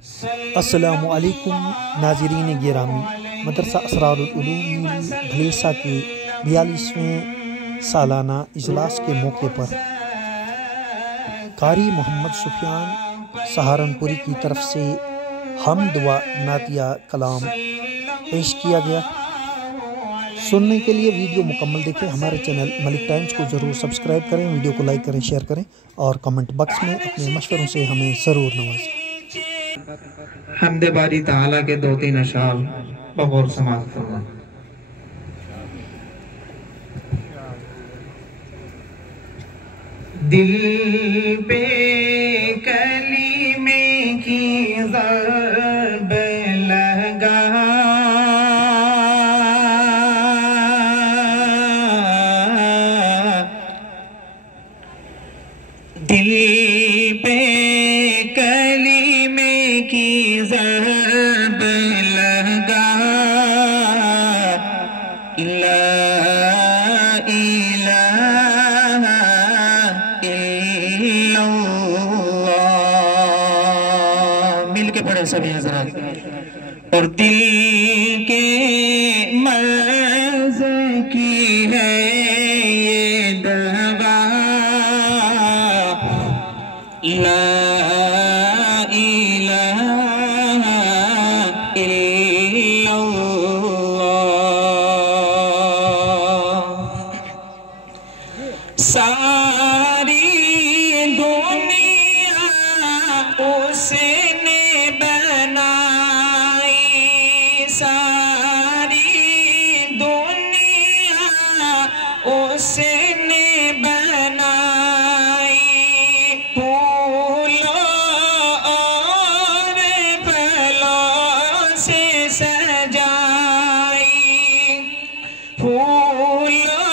السلام علیکم ناظرین گرامی، مدرسہ اسرار العلوم بھلیسا کے 42ویں سالانہ اجلاس کے موقع پر قاری محمد سفیان سہارنپوری کی طرف سے حمد و نعتیہ کلام پیش کیا گیا۔ سننے کے لیے ویڈیو مکمل دیکھیں۔ ہمارے چینل ملک ٹائمز کو ضرور سبسکرائب کریں، ویڈیو کو لائک کریں، شیئر کریں اور کمنٹ باکس میں اپنے مشوروں سے ہمیں ضرور نوازیں۔ حمد باری تعالیٰ کے 2-3 اشعار بغور سماعت فرمائیں۔ دل پہ کلمے کی ضرب لگا، دل پہ کلمے کی ضرب لگا، لا الہ الا اللہ، مل کے پڑھے سبھی حضرات۔ اور دل کے مرض کی ہے یہ دوا، لا الہ الا اللہ۔ ساری دنیا اس نے بنائی، ساری دنیا اس نے بنائی، پھولوں اور پھلوں سے سجائی، پھولوں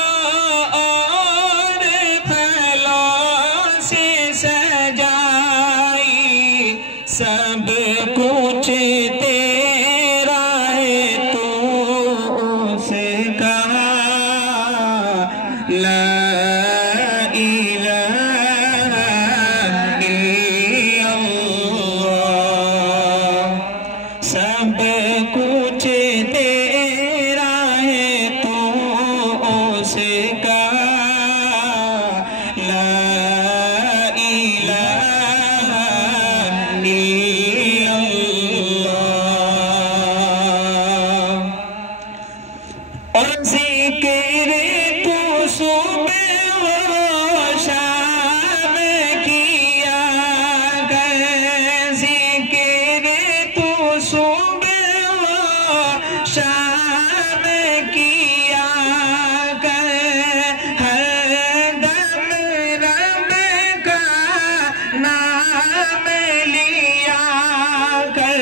اور پھلوں سے سجائی، سب کچھ تیرا ہے تو اس کا، لا الہ الا اللہ، سب کچھ تیرا ہے تو اس کا، لا الہ الا اللہ۔ اور ذکر تو صبح و شام کیا کر، ذکر تو صبح و شام کیا کر، ہر دم رب کا نام لیا کر،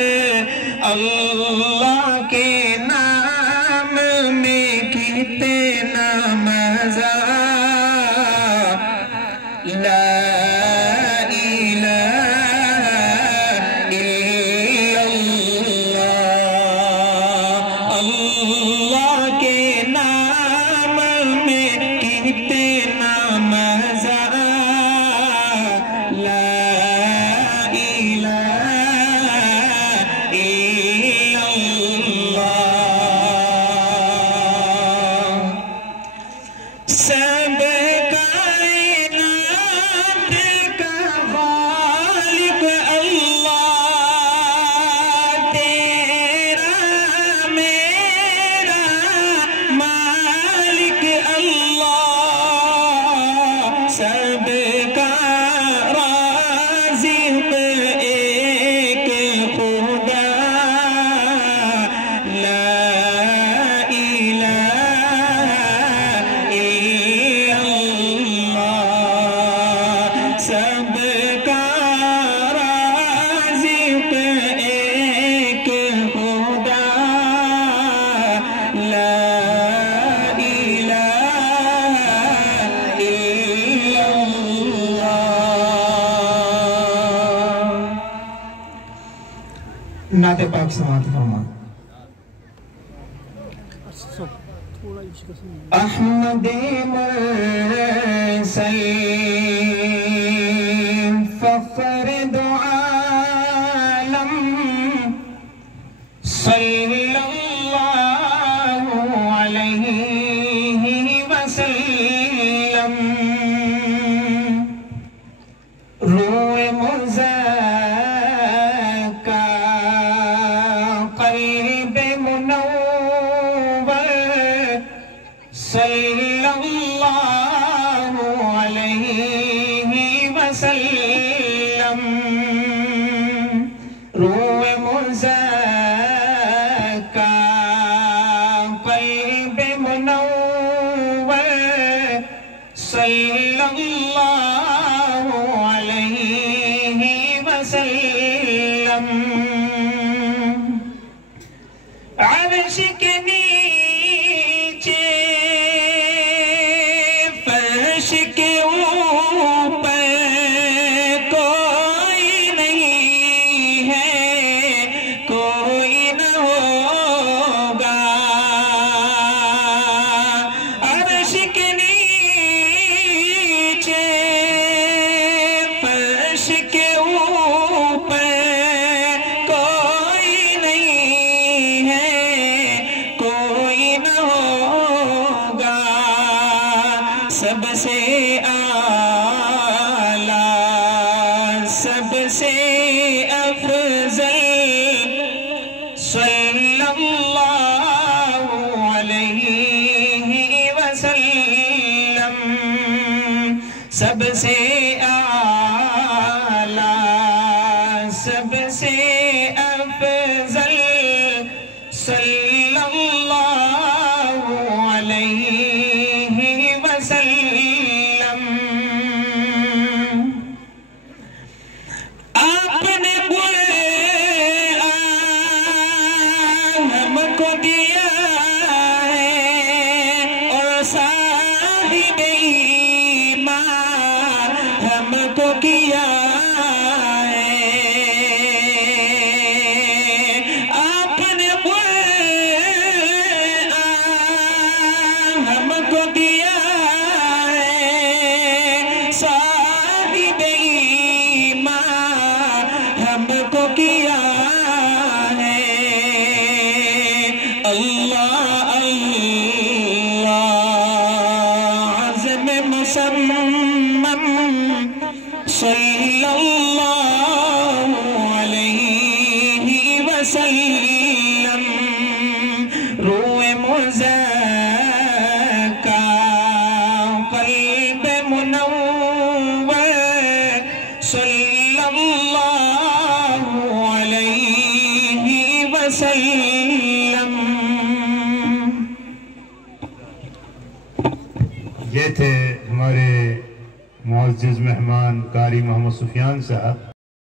اللہ کے نام میں کتنا مزہ، لا الہ الا اللہ، اللہ کے نام میں کتنا مزہ، لا الہ الا اللہ۔ سب کائنات کا خالق اللہ، تیرا میرا مالک اللہ، سب کا رازق ایک خدا، لا الہ الا اللہ، سب کا رازق ایک خدا، لا الہ الا اللہ۔ نعت پاک سماعت فرما۔ احمد مرسل فخر دو عالم صلی اللہ علیہ وسلم روح مزکا قلب منور صلی اللہ علیہ وسلم روح مزکا قلب منور صلی اللہ علیہ وسلم عرش کے نیچے فرش کے اوپر کوئی نہیں ہے کوئی نہ ہوگا عرش کے نیچے فرش کے اوپر کوئی نہیں ہے کوئی نہ ہوگا سب سے اعلیٰ سب سے افضل صلی اللہ علیہ وسلم سب سے اعلیٰ سب سے افضل صلی اللہ علیہ وسلم آپ نے ہم کو دیا ہے اور صاحب ایمان ہم کو کیا ہے آپ نے ہم کو دیا ہے صاحب ایمان ہم کو کیا ہے اللہ اللہ عزم مصمم صلی اللہ علیہ وسلم روح مزکا قلب منور صلی اللہ علیہ وسلم یہ تھے ہمارے معزز مہمان قاری محمد سفیان صاحب.